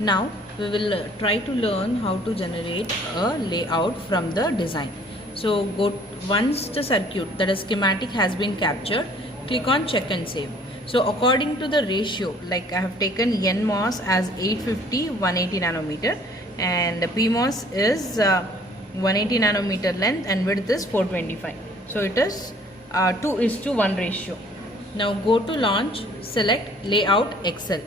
Now we will try to learn how to generate a layout from the design. So once the circuit, that is schematic, has been captured, click on check and save. So according to the ratio, like I have taken NMOS as 850 180 nanometer and PMOS is 180 nanometer length and width is 425. So it is 2:1 ratio. Now go to launch, select layout Excel.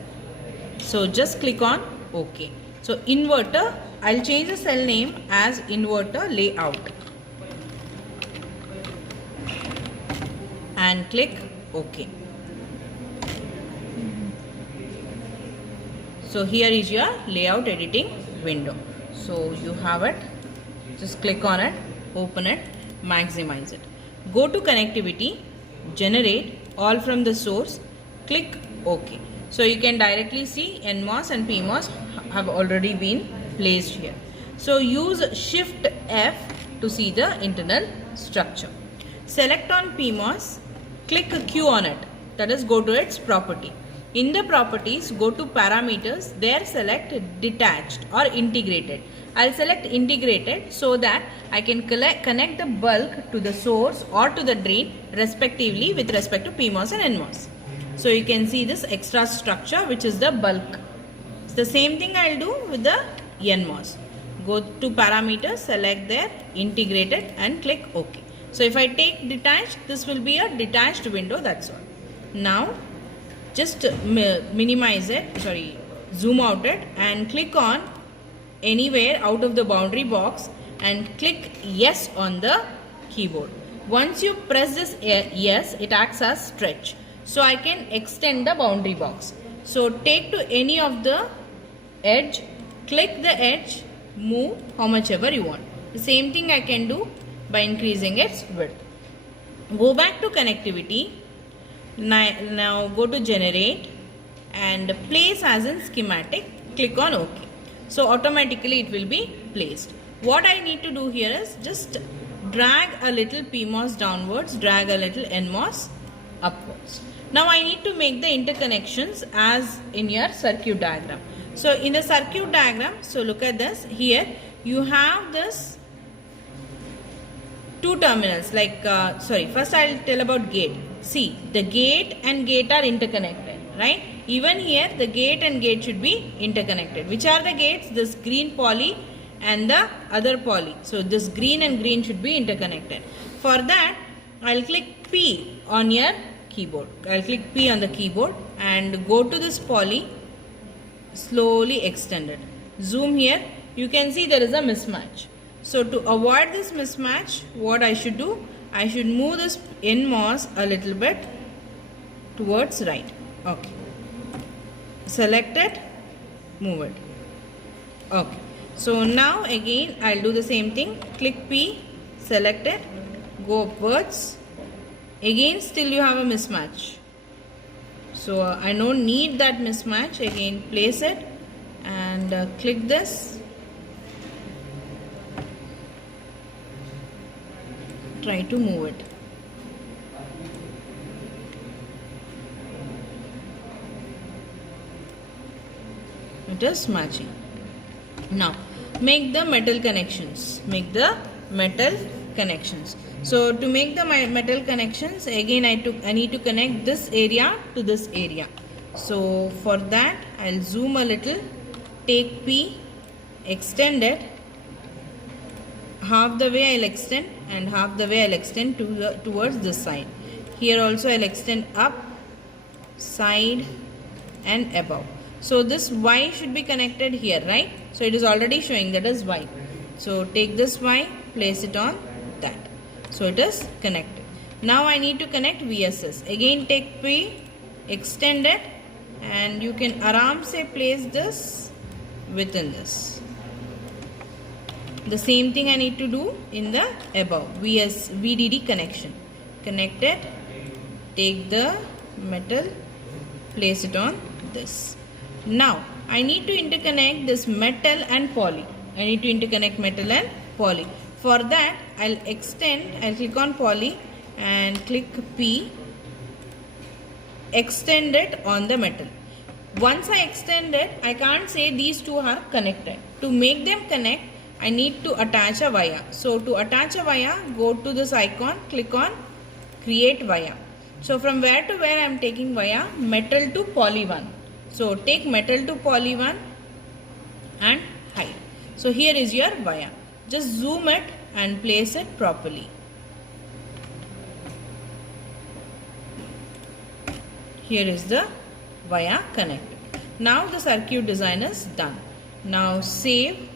So just click on OK. So inverter, I'll change the cell name as inverter layout and click OK. So here is your layout editing window. So you have it. Just click on it, open it, maximize it. Go to connectivity, generate all from the source, click OK. So you can directly see NMOS and PMOS have already been placed here. So use Shift F to see the internal structure. Select on PMOS, click Q on it, that is go to its property. In the properties, go to parameters, there select detached or integrated. I'll select integrated so that I can connect the bulk to the source or to the drain respectively with respect to PMOS and NMOS. So you can see this extra structure which is the bulk. It's the same thing I'll do with the NMOS. Go to parameters, select there, integrated and click OK. So if I take detached, this will be a detached window, that's all. Now just minimize it, zoom out it and click on anywhere out of the boundary box and click yes on the keyboard. Once you press this yes, it acts as stretch. So I can extend the boundary box. So take to any of the edge, click the edge, move how much ever you want. The same thing I can do by increasing its width. Go back to connectivity. Now go to generate and place as in schematic, click on OK. So automatically it will be placed. What I need to do here is just drag a little PMOS downwards, drag a little NMOS upwards. Now I need to make the interconnections as in your circuit diagram. So in the circuit diagram, so look at this, here you have this two terminals first I'll tell about gate. See, the gate and gate are interconnected, right? Even here the gate and gate should be interconnected. Which are the gates? This green poly and the other poly. So this green and green should be interconnected. For that I'll click P on your keyboard. I'll click P on the keyboard and go to this poly, slowly extend it. Zoom here, you can see there is a mismatch. So to avoid this mismatch, what I should do? I should move this NMOS a little bit towards right. Okay. Select it, move it. Okay. So now again I'll do the same thing. Click P, select it, go upwards. Again still you have a mismatch. So I don't need that mismatch. Again place it and click this. Try to move it. It is matching. Now make the metal connections. So to make the metal connections, again I need to connect this area to this area. So for that I'll zoom a little, take P, extend it. Half the way I'll extend and half the way I'll extend towards this side. Here also I'll extend up, side and above. So this Y should be connected here, right? So it is already showing that is Y. So take this Y, place it on that. So it is connected. Now I need to connect VSS. Again take P, extend it and you can aram se place this within this. The same thing I need to do in the above VDD connection. Connect it, take the metal, place it on this. Now I need to interconnect this metal and poly. I need to interconnect metal and poly. For that I'll click on poly and click P, extend it on the metal. Once I extend it, I can't say these two are connected. To make them connect, I need to attach a wire. So to attach a wire, go to this icon, click on create wire. So from where to where I am taking wire? Metal to poly 1. So take metal to poly 1 and hide. So here is your wire. Just zoom it and place it properly. Here is the wire connected. Now the circuit design is done. Now save,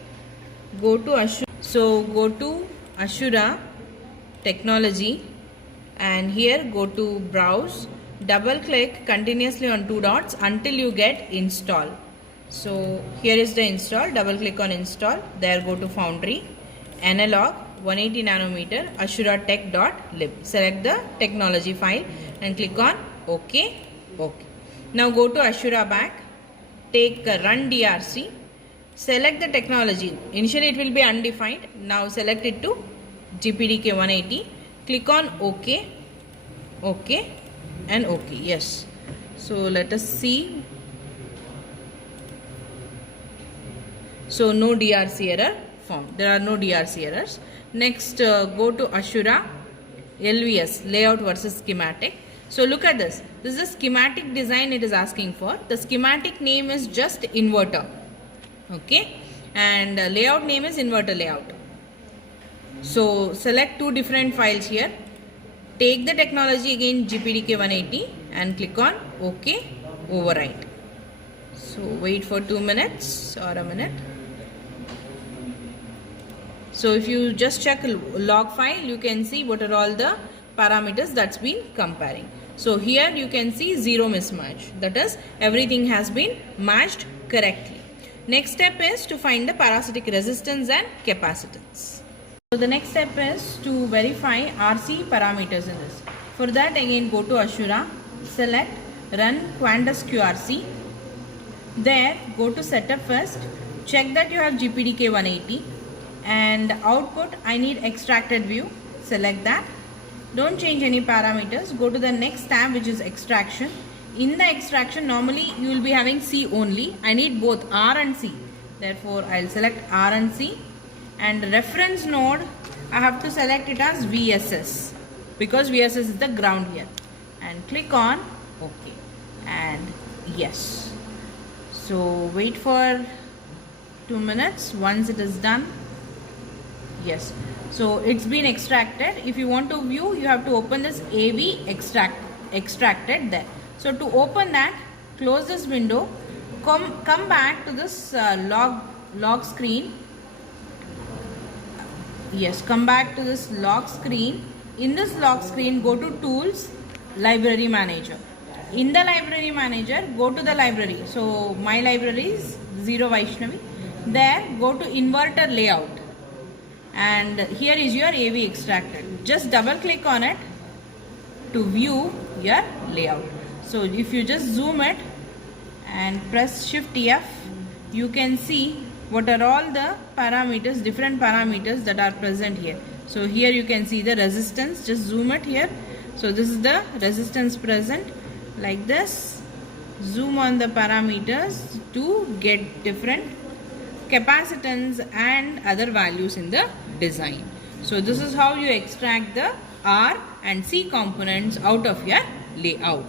go to Ashura. So go to Ashura Technology and here go to browse, double click continuously on 2 dots until you get install. So here is the install, double click on install, there go to Foundry, analog 180 nanometer Ashura tech.lib. Select the technology file and click on OK. OK. Now go to Ashura back, take run DRC, select the technology. Initially it will be undefined. Now select it to GPDK 180. Click on OK, OK and OK. Yes. So let us see. So no DRC error found. There are no DRC errors. Next go to Ashura LVS, layout versus schematic. So look at this. This is a schematic design it is asking for. The schematic name is just inverter. Okay. And layout name is inverter layout. So select two different files here. Take the technology again GPDK 180 and click on OK, overwrite. So wait for 2 minutes or a minute. So if you just check log file, you can see what are all the parameters that's been comparing. So here you can see zero mismatch. That is, everything has been matched correctly. Next step is to find the parasitic resistance and capacitance. So the next step is to verify RC parameters in this. For that again go to Ashura, select run Quantus QRC. There go to setup first, check that you have GPDK 180 and output I need extracted view, select that. Don't change any parameters, go to the next tab which is extraction. In the extraction normally you will be having C only. I need both R and C. Therefore I will select R and C, and reference node I have to select it as VSS because VSS is the ground here, and click on OK and yes. So wait for 2 minutes. Once it is done, yes, so it's been extracted. If you want to view, you have to open this AV extracted there. So to open that, close this window, come back to this log screen. Yes, come back to this log screen. In this log screen, go to Tools, Library Manager. In the Library Manager, go to the library. So my library is Zero Vaishnavi. There, go to Inverter Layout. And here is your AV extracted. Just double click on it to view your layout. So if you just zoom it and press Shift F, you can see what are all the parameters, different parameters that are present here. So here you can see the resistance. Just zoom it here. So this is the resistance present like this. Zoom on the parameters to get different capacitance and other values in the design. So this is how you extract the R and C components out of your layout.